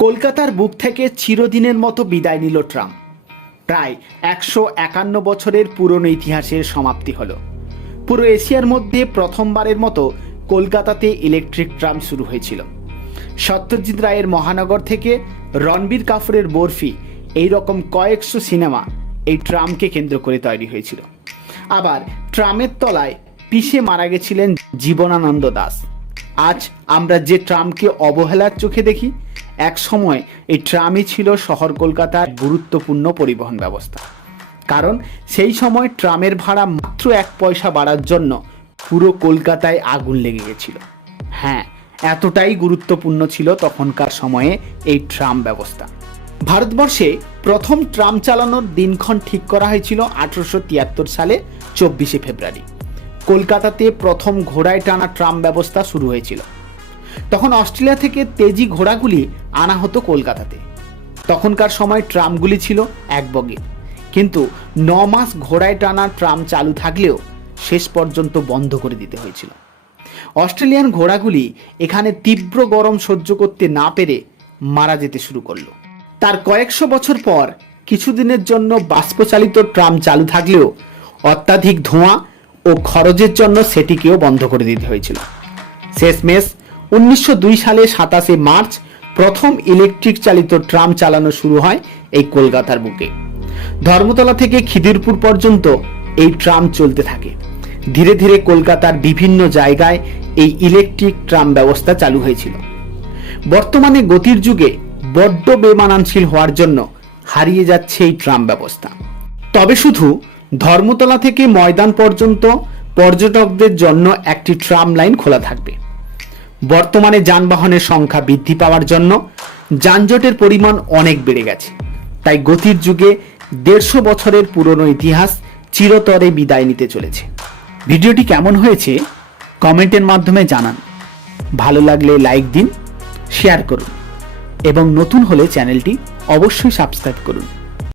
কলকাতার বুক থেকে চিরদিনের মতো বিদায় নিল ট্রাম প্রায় একশো একান্ন বছরের পুরনো ইতিহাসের সমাপ্তি হলো। পুরো এশিয়ার মধ্যে প্রথমবারের মতো কলকাতাতে ইলেকট্রিক ট্রাম শুরু হয়েছিল। সত্যজিৎ রায়ের মহানগর থেকে রণবীর কাপুরের বরফি এই রকম কয়েকশো সিনেমা এই ট্রামকে কেন্দ্র করে তৈরি হয়েছিল। আবার ট্রামের তলায় পিষে মারা গেছিলেন জীবনানন্দ দাস। আজ আমরা যে ট্রামকে অবহেলার চোখে দেখি এক সময় এই ট্রামই ছিল শহর কলকাতার গুরুত্বপূর্ণ পরিবহন ব্যবস্থা। কারণ সেই সময় ট্রামের ভাড়া মাত্র এক পয়সা বাড়ার জন্য পুরো কলকাতায় আগুন লেগে গেছিল। হ্যাঁ এতটাই গুরুত্বপূর্ণ ছিল তখনকার সময়ে এই ট্রাম ব্যবস্থা। ভারতবর্ষে প্রথম ট্রাম চালানোর দিনক্ষণ ঠিক করা হয়েছিল আঠারোশো তিয়াত্তর সালে, চব্বিশে ফেব্রুয়ারি। কলকাতাতে প্রথম ঘোড়ায় টানা ট্রাম ব্যবস্থা শুরু হয়েছিল। তখন অস্ট্রেলিয়া থেকে তেজি ঘোড়াগুলি আনা হতো কলকাতাতে। তখনকার সময় ট্রামগুলি ছিল এক বগে। কিন্তু ন মাস ঘোড়ায় টানা ট্রাম চালু থাকলেও শেষ পর্যন্ত বন্ধ করে দিতে হয়েছিল। অস্ট্রেলিয়ান ঘোড়াগুলি এখানে তীব্র গরম সহ্য করতে না পেরে মারা যেতে শুরু করল। তার কয়েকশো বছর পর কিছুদিনের জন্য বাষ্পচালিত ট্রাম চালু থাকলেও অত্যাধিক ধোঁয়া ও খরচের জন্য সেটিকেও বন্ধ করে দিতে হয়েছিল। শেষমেশ উনিশশো দুই সালে সাতাশে মার্চ প্রথম ইলেকট্রিক চালিত ট্রাম চালানো শুরু হয় এই কলকাতার বুকে। ধর্মতলা থেকে খিদিরপুর পর্যন্ত এই ট্রাম চলতে থাকে। ধীরে ধীরে কলকাতার বিভিন্ন জায়গায় এই ইলেকট্রিক ট্রাম ব্যবস্থা চালু হয়েছিল। বর্তমানে গতির যুগে বড্ড বেমানানশীল হওয়ার জন্য হারিয়ে যাচ্ছে এই ট্রাম ব্যবস্থা। তবে শুধু ধর্মতলা থেকে ময়দান পর্যন্ত পর্যটকদের জন্য একটি ট্রাম লাইন খোলা থাকবে। বর্তমানে যানবাহনের সংখ্যা বৃদ্ধি পাওয়ার জন্য যানজটের পরিমাণ অনেক বেড়ে গেছে। তাই গতির যুগে দেড়শো বছরের পুরনো ইতিহাস চিরতরে বিদায় নিতে চলেছে। ভিডিওটি কেমন হয়েছে কমেন্টের মাধ্যমে জানান। ভালো লাগলে লাইক দিন, শেয়ার করুন এবং নতুন হলে চ্যানেলটি অবশ্যই সাবস্ক্রাইব করুন।